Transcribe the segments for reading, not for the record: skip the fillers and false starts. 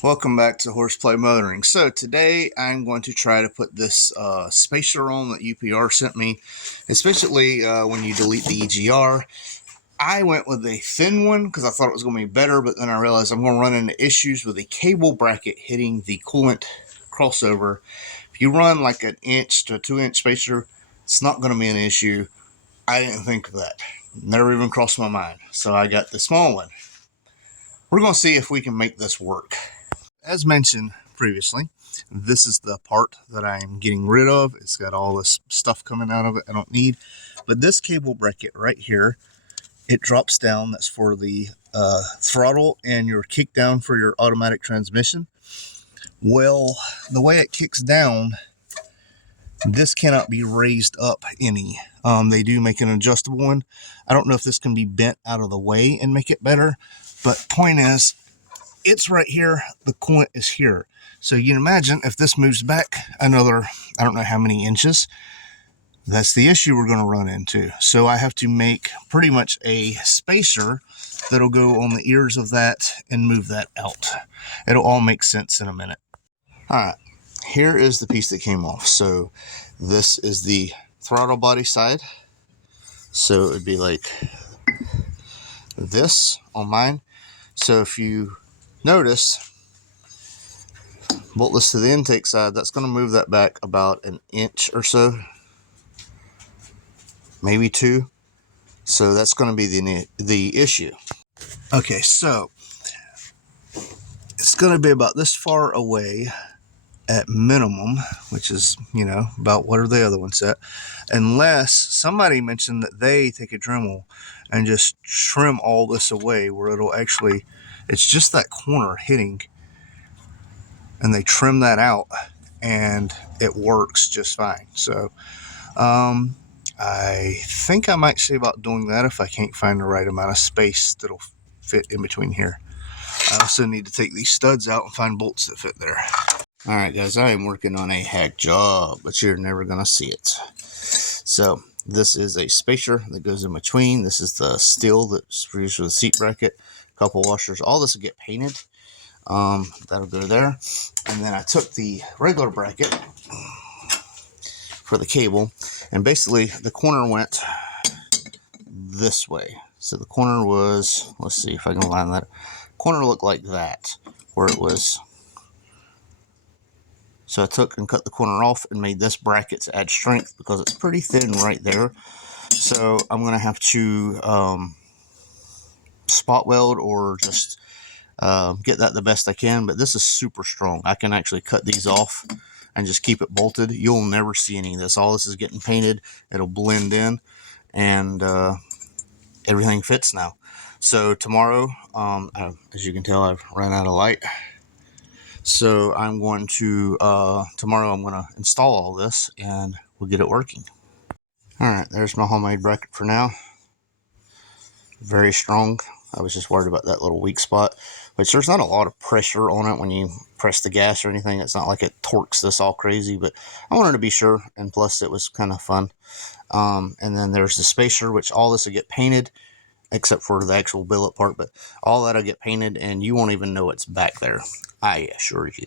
Welcome back to Horseplay Motoring. So today I'm going to try to put this spacer on that UPR sent me, especially when you delete the EGR. I went with a thin one because I thought it was going to be better, but then I realized I'm going to run into issues with a cable bracket hitting the coolant crossover. If you run like an inch to 2-inch spacer, it's not going to be an issue. I didn't think of that. Never even crossed my mind. So I got the small one. We're going to see if we can make this work. As mentioned previously, this is the part that I'm getting rid of. It's got all this stuff coming out of it I don't need. But this cable bracket right here, it drops down. That's for the throttle and your kick down for your automatic transmission. Well, the way it kicks down, this cannot be raised up any. They do make an adjustable one. I don't know if this can be bent out of the way and make it better. But point is, it's right here, the coolant is here. So you can imagine if this moves back another, I don't know how many inches, that's the issue we're going to run into. So I have to make pretty much a spacer that'll go on the ears of that and move that out. It'll all make sense in a minute. All right, here is the piece that came off. So this is the throttle body side. So it would be like this on mine. So if you notice, bolt this to the intake side, that's going to move that back about an inch or so, maybe 2. So that's going to be the issue. Okay, so it's going to be about this far away at minimum, which is, about what are the other ones at, unless somebody mentioned that they take a Dremel and just trim all this away where it'll actually, it's just that corner hitting, and they trim that out and it works just fine. So I think I might see about doing that if I can't find the right amount of space that'll fit in between here. I also need to take these studs out and find bolts that fit there. All right, guys, I am working on a hack job, but you're never going to see it. So this is a spacer that goes in between. This is the steel that's used for the seat bracket. A couple washers. All this will get painted. That'll go there. And then I took the regular bracket for the cable, and basically the corner went this way. So the corner was, let's see if I can line that. Corner looked like that, where it was. So I took and cut the corner off and made this bracket to add strength because it's pretty thin right there. So I'm going to have to spot weld or just get that the best I can. But this is super strong. I can actually cut these off and just keep it bolted. You'll never see any of this. All this is getting painted. It'll blend in, and everything fits now. So tomorrow, as you can tell, I've run out of light. So I'm going to, tomorrow I'm going to install all this and we'll get it working. All right, there's my homemade bracket for now. Very strong. I was just worried about that little weak spot, which there's not a lot of pressure on it when you press the gas or anything. It's not like it torques this all crazy, but I wanted to be sure, and plus it was kind of fun. And then there's the spacer, which all this will get painted except for the actual billet part, but all that'll get painted and you won't even know it's back there, I assure you.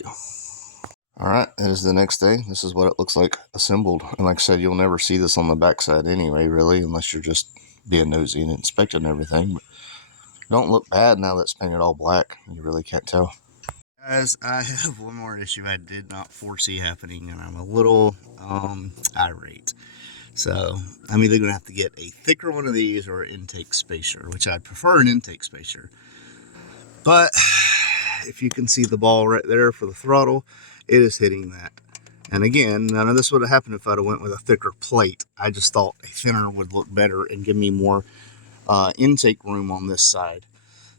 All right, it is the next day. This is what it looks like assembled, and like I said, you'll never see this on the backside anyway, really, unless you're just being nosy and inspecting everything. But don't look bad now that it's painted all black. You really can't tell. Guys, I have one more issue I did not foresee happening, and I'm a little irate. So I'm either going to have to get a thicker one of these or an intake spacer, which I'd prefer an intake spacer. But if you can see the ball right there for the throttle, it is hitting that. And again, none of this would have happened if I'd have went with a thicker plate. I just thought a thinner would look better and give me more intake room on this side.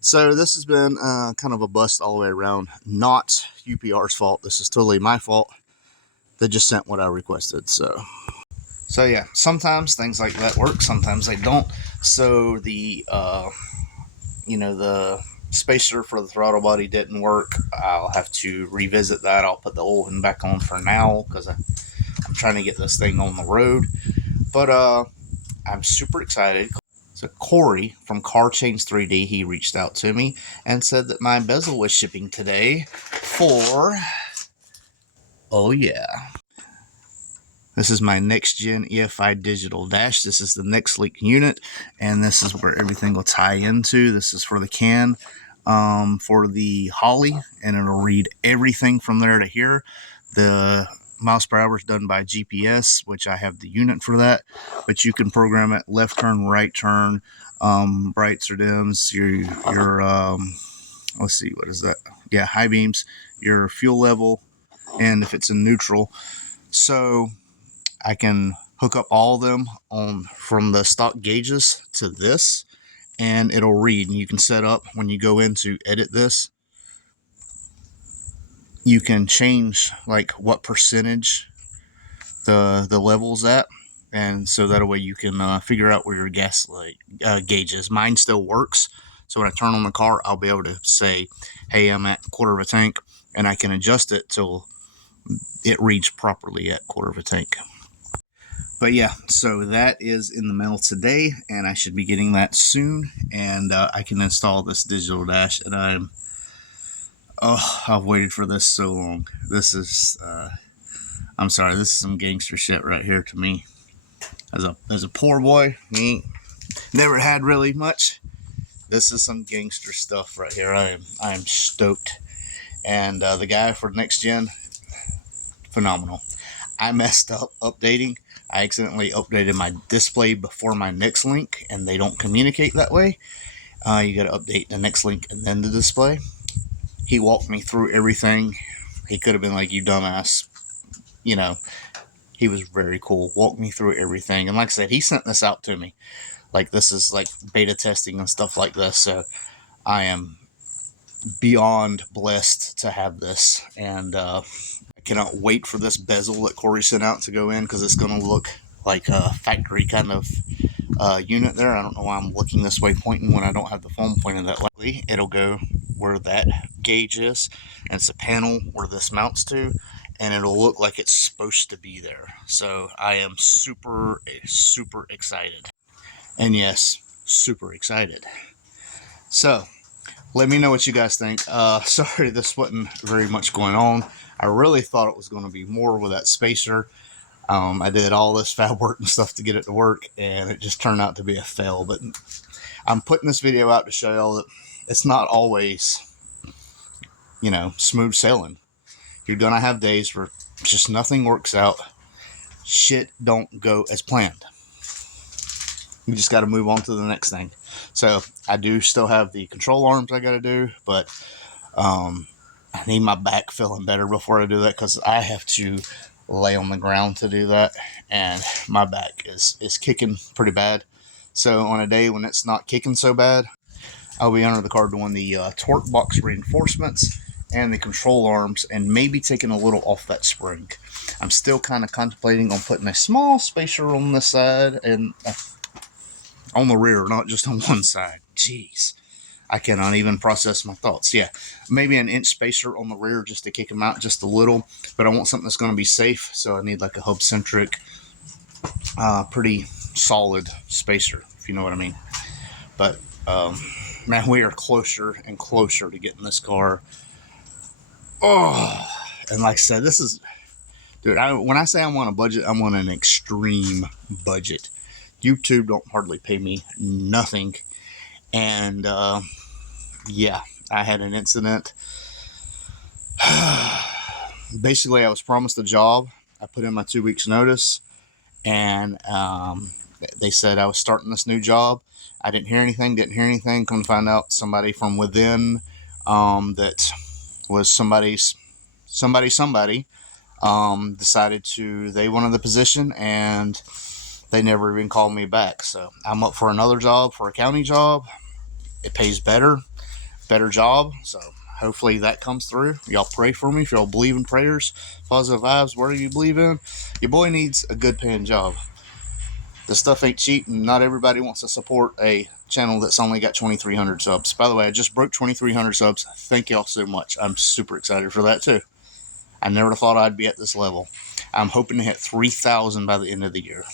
So this has been kind of a bust all the way around. Not UPR's fault. This is totally my fault. They just sent what I requested. So yeah, sometimes things like that work, sometimes they don't. So the the spacer for the throttle body didn't work. I'll have to revisit that. I'll put the old one back on for now because I'm trying to get this thing on the road. But I'm super excited. So Corey from Car Chains 3D, he reached out to me and said that my bezel was shipping today for, oh yeah, this is my NexgenEfi Digital dash. This is the NextLink unit, and this is where everything will tie into. This is for the can, for the Holly, and it'll read everything from there to here. The miles per hour is done by GPS, which I have the unit for that, but you can program it left turn, right turn, brights or dims, your let's see, what is that? Yeah, high beams, your fuel level, and if it's in neutral. So I can hook up all of them on from the stock gauges to this, and it'll read. And you can set up, when you go in to edit this, you can change like what percentage the level's at, and so that way you can figure out where your gas gauge is. Mine still works, so when I turn on the car, I'll be able to say, hey, I'm at quarter of a tank, and I can adjust it till it reads properly at quarter of a tank. But yeah, so that is in the mail today, and I should be getting that soon, and I can install this digital dash, and I've waited for this so long. This is, I'm sorry, this is some gangster shit right here to me. As a poor boy, me never had really much. This is some gangster stuff right here. I am stoked, and the guy for NextGen, phenomenal. I messed up updating. I accidentally updated my display before my NextLink, and they don't communicate that way. You got to update the NextLink and then the display. He walked me through everything. He could have been like, you dumbass. You know, he was very cool. Walked me through everything. And like I said, he sent this out to me. Like, this is like beta testing and stuff like this. So I am beyond blessed to have this. And I cannot wait for this bezel that Corey sent out to go in, because it's going to look like a factory kind of unit there. I don't know why I'm looking this way pointing when I don't have the phone pointed that way. It'll go where that gauge is, and it's a panel where this mounts to, and it'll look like it's supposed to be there. So I am super excited. And yes, super excited. So let me know what you guys think. Sorry, this wasn't very much going on. I really thought it was going to be more with that spacer. I did all this fab work and stuff to get it to work, and it just turned out to be a fail. But I'm putting this video out to show y'all that it's not always, smooth sailing. You're going to have days where just nothing works out. Shit don't go as planned. You just got to move on to the next thing. So I do still have the control arms I got to do, but I need my back feeling better before I do that, because I have to lay on the ground to do that, and my back is kicking pretty bad. So on a day when it's not kicking so bad, I'll be under the car doing the torque box reinforcements and the control arms, and maybe taking a little off that spring. I'm still kind of contemplating on putting a small spacer on the side and on the rear, not just on one side. Jeez, I cannot even process my thoughts. Yeah, maybe an inch spacer on the rear just to kick them out just a little, but I want something that's going to be safe, so I need like a hub-centric, pretty solid spacer, if you know what I mean. But man, we are closer and closer to getting this car. Oh, and like I said, this is, dude, when I say I'm on a budget, I'm on an extreme budget. YouTube don't hardly pay me nothing, and yeah, I had an incident. Basically, I was promised a job. I put in my 2 weeks notice, and they said I was starting this new job. I didn't hear anything. Come to find out, somebody from within that was somebody decided they wanted the position, and they never even called me back. So I'm up for another job, for a county job. It pays better job. So hopefully that comes through. Y'all pray for me if y'all believe in prayers, positive vibes, whatever you believe in. Your boy needs a good paying job. This stuff ain't cheap, and not everybody wants to support a channel that's only got 2,300 subs. By the way, I just broke 2,300 subs. Thank y'all so much. I'm super excited for that too. I never thought I'd be at this level. I'm hoping to hit 3,000 by the end of the year.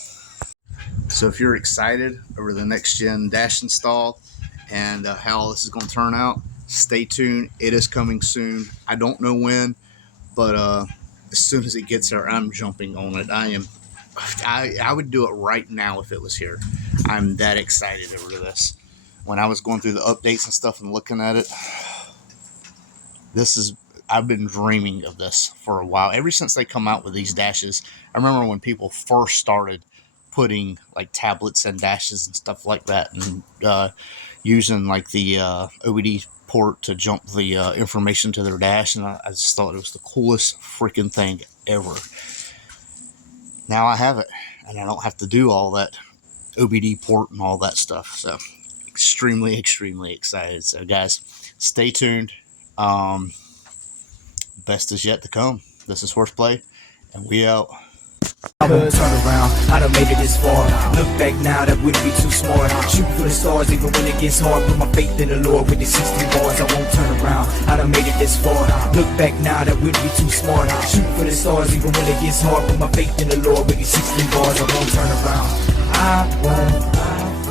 So if you're excited over the next gen dash install and how this is going to turn out, stay tuned. It is coming soon. I don't know when, but as soon as it gets there, I'm jumping on it. I would do it right now if it was here. I'm that excited over this. When I was going through the updates and stuff and looking at it, I've been dreaming of this for a while. Ever since they come out with these dashes, I remember when people first started putting like tablets and dashes and stuff like that, and using like the OBD port to jump the information to their dash, and I just thought it was the coolest freaking thing ever. Now I have it, and I don't have to do all that OBD port and all that stuff. So extremely excited. So guys, stay tuned. Best is yet to come. This is Horseplay, and we out. I won't turn around, I done made it this far. Look back now, that wouldn't be too smart. Shoot for the stars even when it gets hard. Put my faith in the Lord with the 16 bars. I won't turn around, I done made it this far. Look back now, that wouldn't be too smart. Shoot for the stars even when it gets hard. Put my faith in the Lord with the 16 bars. I won't turn around, I won't.